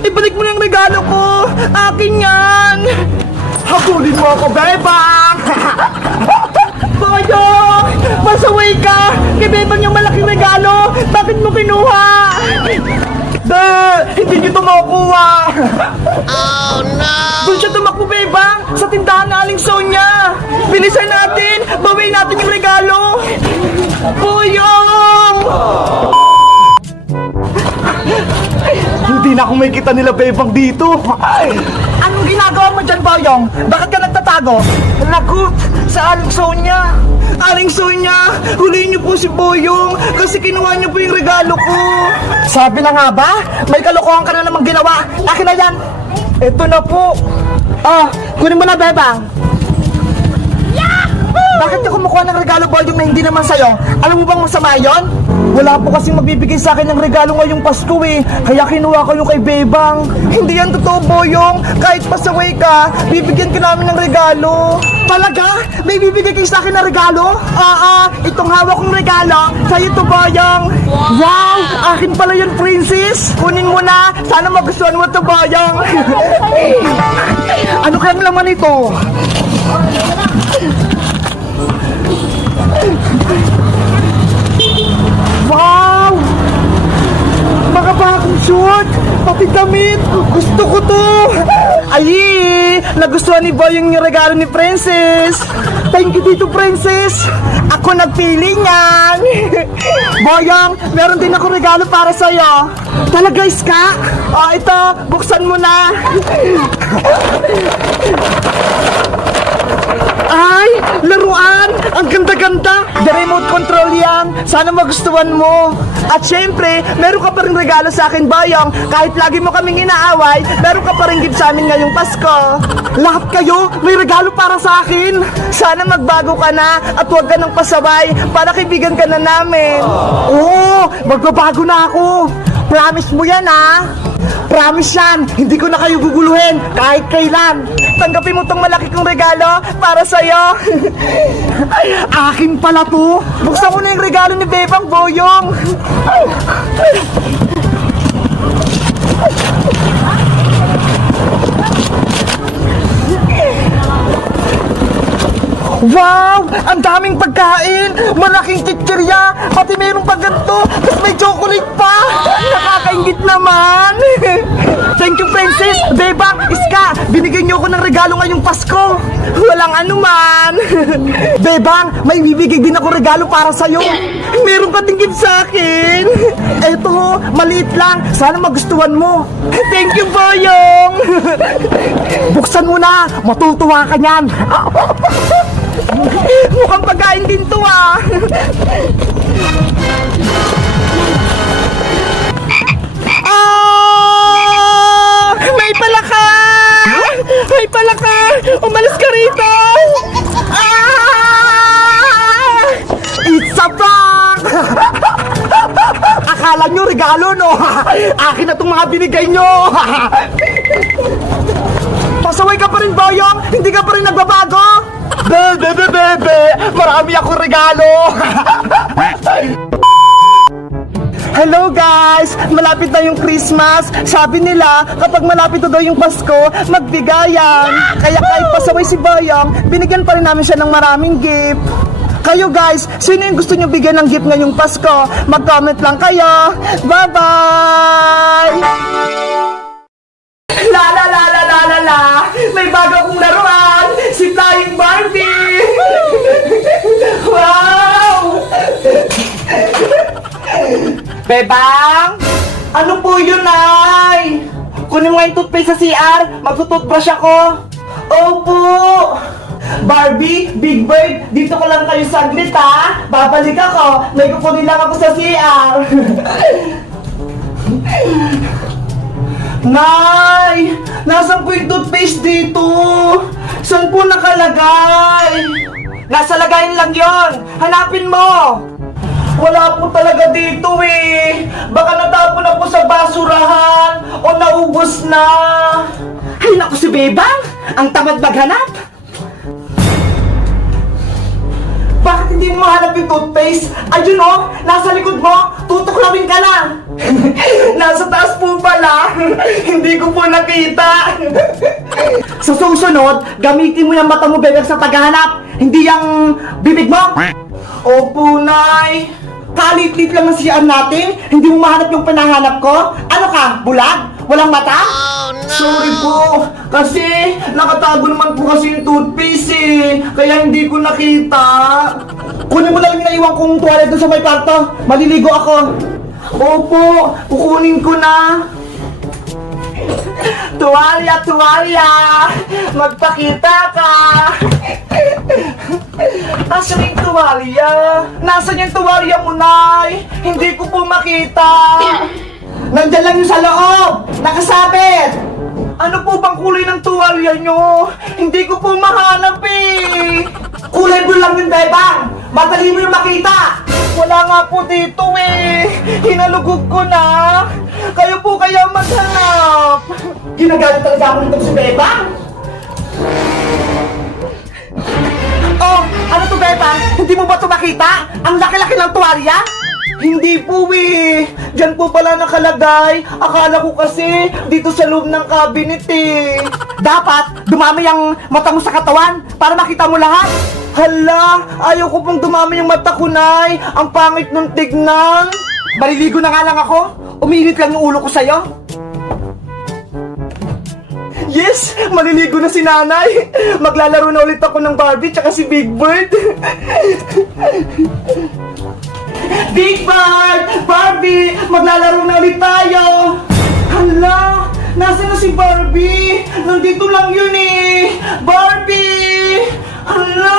Ibalik mo na yung regalo ko! Akin yan! Habulin mo ako, Bebang! Boyong! Pasaway ka! Kay Bebang yung malaking regalo! Bakit mo kinuha? Be! Hindi niyo ito makukuha! Oh no! Doon siya tumakbo, Bebang! Sa tindahan na Aling Sonia! Bilisan natin! Bawiin natin yung regalo! Boyong! Hindi na ako may kita nila, Bebang, dito! Anong ginagawa mo dyan, Boyong? Bakit ka nagtatago? Lagot sa Aling Sonia! Aling Sonia, huliin niyo po si Boyong kasi kinuha niyo po yung regalo ko. Sabi na nga ba? May kalokohan ka na namang ginawa. Akin na yan. Ito na po. Kunin mo na, Bebang. Bakit ka kumukuha ng regalo, Boyong, na hindi naman sa'yo? Alam mo bang masama yon? Wala po kasing magbibigay sa akin ng regalo ngayong Pasko eh. Kaya kinuha ko yung kay Bebang. Hindi yan totoo, Boyong. Kahit pasaway ka, bibigyan ka namin ng regalo. Talaga? May bibigay kayo sa akin ng regalo? Itong hawak kong regalo, sa'yo to, Boyong. Wow! Akin pala yun, Princess. Kunin mo na. Sana magustuhan mo to, Boyong. Ano kayang laman ito? Wow! Mga bagong shoot! Pati damit! Gusto ko to! Ay! Nagustuhan ni Boyong yung regalo ni Princess! Thank you dito, Princess! Ako nagpili niyan! Boyong, meron din ako regalo para sa'yo! Talaga, Iska? Ito, buksan mo na! Ay! Laruan! Ang ganda-ganda! The remote control yan! Sana magustuhan mo! At syempre, meron ka pa rin regalo sa akin, Boyong. Kahit lagi mo kaming inaaway, meron ka pa rin gift sa amin ngayong Pasko. Lahat kayo, may regalo para sa akin. Sana magbago ka na at huwag ka nang pasaway para kaibigan ka na namin. Oo, magbabago na ako. Promise mo yan, ha? Promise yan, hindi ko na kayo guguluhin kahit kailan. Tanggapin mo tong malaki kong regalo para sa'yo. Akin pala to. Buksan mo na yung regalo ni Bebang, Boyong. Wow! Ang daming pagkain! Malaking chichirya! Pati mayroong pa ganito! Tapos may chocolate pa! Nakakaingit naman! Thank you, Princess! Bebang! Iska! Binigyan niyo ako ng regalo ngayong Pasko! Walang anuman! Bebang! May bibigay din ako regalo para sa'yo! Meron ka ding gift sa akin! Eto, maliit lang! Sana magustuhan mo! Thank you, Boyong! Buksan mo na! Matutuwa ka niyan! Mukhang pagkain din to, ah! May palaka! May palaka! Umalis ka rito! It's a prank! Akala nyo regalo, no? Akin na itong mga binigay nyo! Pasaway ka pa rin, Boyong! Hindi ka pa rin nagbabago! Bebe! Marami akong regalo! Hello guys! Malapit na yung Christmas. Sabi nila, kapag malapit na daw yung Pasko, magbigayan. Kaya kahit pasaway si Boyong, binigyan pa rin namin siya ng maraming gift. Kayo guys, sino yung gusto nyo bigyan ng gift ngayong Pasko? Mag-comment lang kayo. Bye-bye! La! May bago akong laruan! Si Flying Barbie! Wow! Bebang! Ano po yun, Nay? Kunin mo yung toothpaste sa CR. Magtutoothbrush ako. Opo! Barbie, Big Bird, dito ko lang kayo saglit, ha? Babalik ako. May kukunin lang ako sa CR. Nay! Nasaan po yung toothpaste dito? Saan po nakalagay? Nasa lagayin lang yon. Hanapin mo! Wala po talaga dito eh. Baka natapon na po sa basurahan o naubos na. Ay naku si Bebang! Ang tamad maghanap! Bakit hindi mo mahanap yung toothpaste? Ayun o! Nasa likod mo! Tutok lang tumawin ka na! Nasa taas po pala! Hindi ko po nakita! Sa susunod, gamitin mo yung mata mo, bebek, sa paghahanap! Hindi yung bibig mo! Opo, Nay! Kalit-lit lang ang CR natin! Hindi mo mahanap yung pinahanap ko? Ano ka? Bulag? Walang mata? Oh, no. Sorry po! Kasi nakatago naman po kasi yung toothpaste eh! Kaya hindi ko nakita! Kunin mo na lang yung naiwan kong tuwalya doon sa may kwarto! Maliligo ako! Opo! Kukunin ko na! Tuwalya! Tuwalya! Magpakita ka! Nasaan yung tuwalya? Nasaan yung tuwalya mo, Nay? Hindi ko po makita! Nandiyan lang yung sa loob! Nakasabit! Ano po bang kulay ng tuwalya nyo? Hindi ko po mahanap eh! Kulay blue lang yung bebang! Madali mo yung makita! Wala nga po dito eh! Hinalugog ko na! Kayo po kaya maghanap! Ginagalit talaga ako nito si bebang! Oh! Ano to, bebang? Hindi mo ba ito makita? Ang laki-laki ng tuwalya? Hindi po eh! Diyan po pala nakalagay! Akala ko kasi dito sa loob ng cabinet eh! Dapat dumami ang mata mo sa katawan para makita mo lahat! Hala! Ayaw ko pong dumami yung mata ko, Nay! Ang pangit ng tignan! Maliligo na nga lang ako! Umiinit lang yung ulo ko sa'yo! Yes! Maliligo na si Nanay! Maglalaro na ulit ako ng Barbie tsaka si Big Bird! Big Bird! Barbie! Maglalaro na ulit tayo! Hala! Nasaan na si Barbie? Nandito lang yun eh! Barbie! Hala!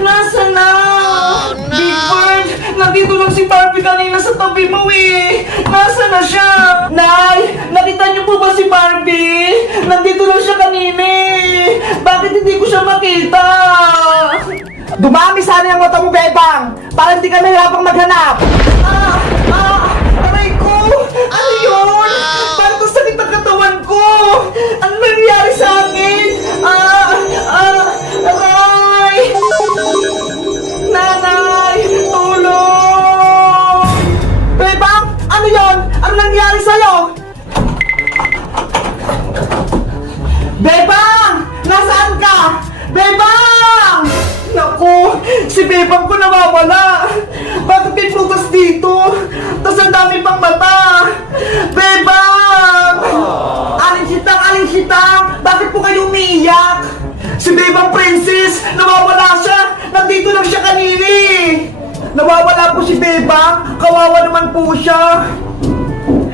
Nasaan na? Oh, no. Big Bird! Nandito lang si Barbie kanina sa tabi mo eh! Nasaan na siya? Nay! Nakita niyo po ba si Barbie? Nandito lang siya kanina eh! Bakit hindi ko siya makita? Dumami sana yung mata mo, bebang! Para hindi ka nahihirapang maghanap! Aray ko! Ano yun? Parang sakit ang katawan ko! Ano nangyari sa akin? Aray! Nanay! Tulong! Bebang! Ano yun? Ano nangyari sa'yo? Bebang! Nasaan ka? Bebang! Naku! Si Bebang ko nawawala! Bakit may prutas dito? Tas ang dami pang mata! Bebang! Aling sitang! Bakit po kayo umiiyak? Si Bebang Princess! Nawawala siya! Nandito lang siya kanini! Nawawala po si Bebang! Kawawa naman po siya!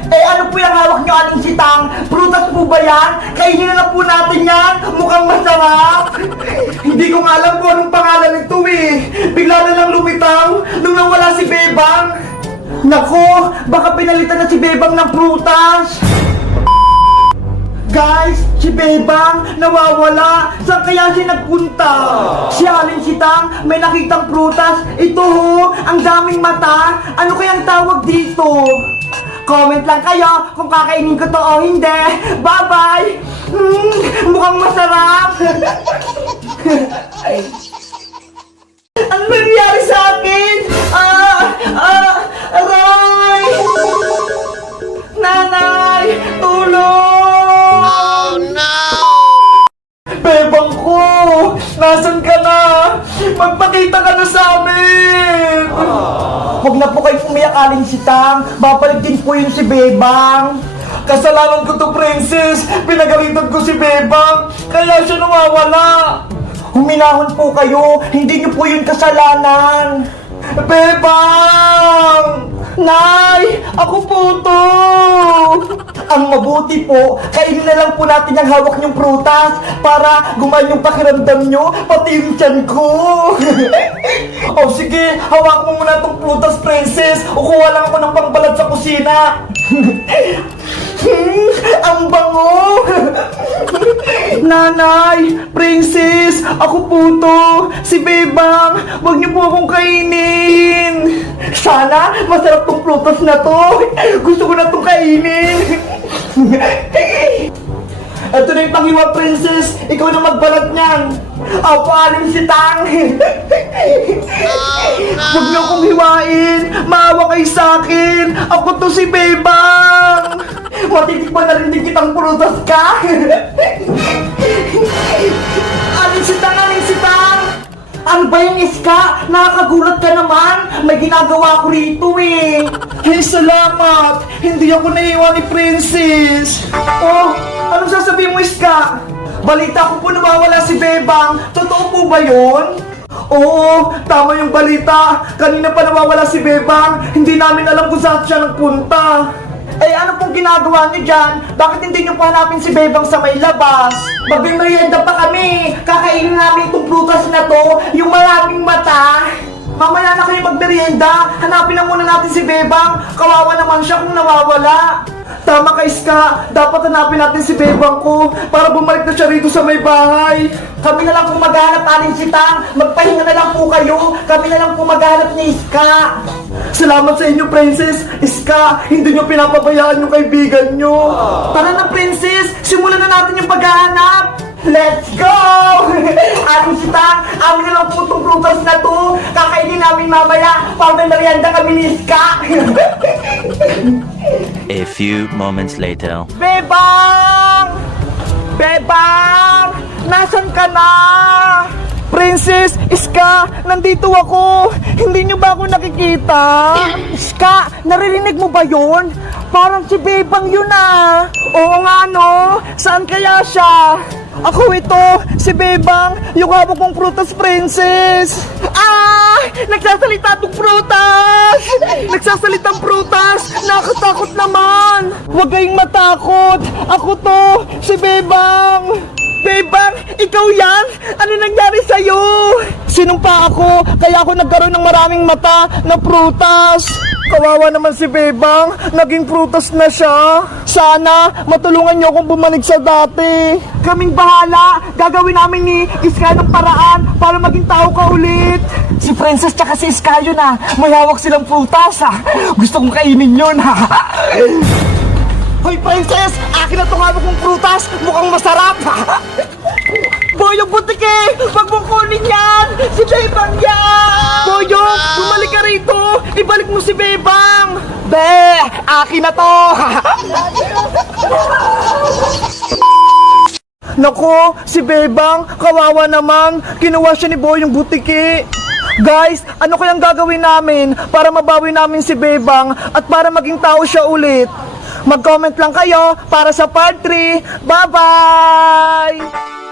Eh ano po yung hawak niyo, Aling Sitang? Prutas po ba yan? Kainin na lang po natin yan! Mukhang masarap! Hindi ko nga alam kung anong pangalan nito eh! Bigla na lang lumitaw nung nawala si Bebang! Nako! Baka pinalitan na si Bebang ng prutas! Guys! Si Bebang nawawala! Saan kaya siya nagpunta? Si Aling Sitang may nakitang prutas! Ito ho! Ang daming mata! Ano kayang tawag dito? Comment lang kayo kung kakainin ko to o hindi. Bye-bye! Mukhang masarap! Ano nangyari sa akin? Aray! Nanay! Tulong! Oh no! Bebang ko! Nasaan ka na? Magpakita ka na sa amin! Huwag na po kayong umiyak, Aling Sitang. Babalik din po yun si Bebang. Kasalanan ko to, Princess. Pinagalitan ko si Bebang. Kaya siya nawawala. Huminahon po kayo. Hindi niyo po yun kasalanan. Bebang! Nay! Ako po to! Ang mabuti po, kainin na lang po natin yung hawak niyong prutas para gumaan yung pakiramdam niyo, pati yung tiyan ko. O sige, hawak mo muna tong prutas, Princess. Ukuha lang ako ng pangbalat sa kusina. Ang bango! Nanay! Princess! Ako po to! Si Bebang! Huwag niyo po akong kainin! Sana masarap tong prutas na to! Gusto ko na tong kainin! Ito na yung panghiwa, Princess! Ikaw na magbalat niyan! Ako, Aling Sitang! Huwag niyo akong hiwain! Maawa kayo sa akin! Ako to si Bebang! Matitikman na rin din kitang pulutas ka! Aling sitang! Ano ba yung iska? Nakakagulat ka naman! May ginagawa ko rito eh! Hey, salamat! Hindi ako naiwan ni Princess! Oh, anong sasabihin mo, Iska? Balita ko po nawawala si Bebang. Totoo po ba yun? Oo, tama yung balita. Kanina pa nawawala si Bebang. Hindi namin alam kung saan siya nagpunta. Eh ano pong ginagawa niyo dyan? Bakit hindi niyo pa hanapin si Bebang sa may labas? Magmimerienda pa kami. Kakainin namin itong prutas na to, yung maraming mata. Mamaya na kayo magmerienda. Hanapin na muna natin si Bebang. Kawawa naman siya kung nawawala. Tama ka, Iska. Dapat hanapin natin si Bebang ko para bumalik na siya rito sa may bahay. Kami na lang po maghanap, Aling Sitang. Magpahinga na lang po kayo. Kami na lang po maghanap ni Iska. Salamat sa inyo, Princess. Iska, hindi nyo pinapabayaan yung kaibigan nyo. Tara na, Princess. Simulan na natin yung paghahanap. Let's go! Aling Sitang, amin na lang po itong prutas na to. Kakainin namin mamaya para may merienda kami ni Iska. A few moments later. Bebang! Bebang! Nasaan ka na? Princess, Iska, nandito ako. Hindi niyo ba ako nakikita? Iska, naririnig mo ba yun? Parang si Bebang yun ah. Oo nga no. Saan kaya siya? Ako ito, si Bebang, yung hawak kong prutas, Princess. Ah! Nagsasalita tong prutas! Nagsasalitang prutas! Nakatakot naman! Huwag kayong matakot! Ako to, si Bebang! Bebang, ikaw yan? Ano nangyari sa'yo? Sinumpa ako, kaya ako nagkaroon ng maraming mata na prutas. Kawawa naman si Bebang, naging prutas na siya. Sana matulungan niyo akong bumalik sa dati. Kaming bahala, gagawin namin ni Iska ng paraan para maging tao ka ulit. Si Princess tsaka si Iska yun ah, may hawak silang prutas ah. Gusto kong kainin yun ha. Hoy Princess, akin na itong hawak kong prutas, mukhang masarap ha. Boyong Butike, wag mong kunin yan! Si Bebang yan! Boyong, bumalik ka rito! Ibalik mo si Bebang! Be, akin na to! Nako, si Bebang, kawawa naman. Kinuha siya ni Boyong Butike. Guys, ano kayang gagawin namin para mabawi namin si Bebang at para maging tao siya ulit? Mag-comment lang kayo para sa part 3. Bye-bye!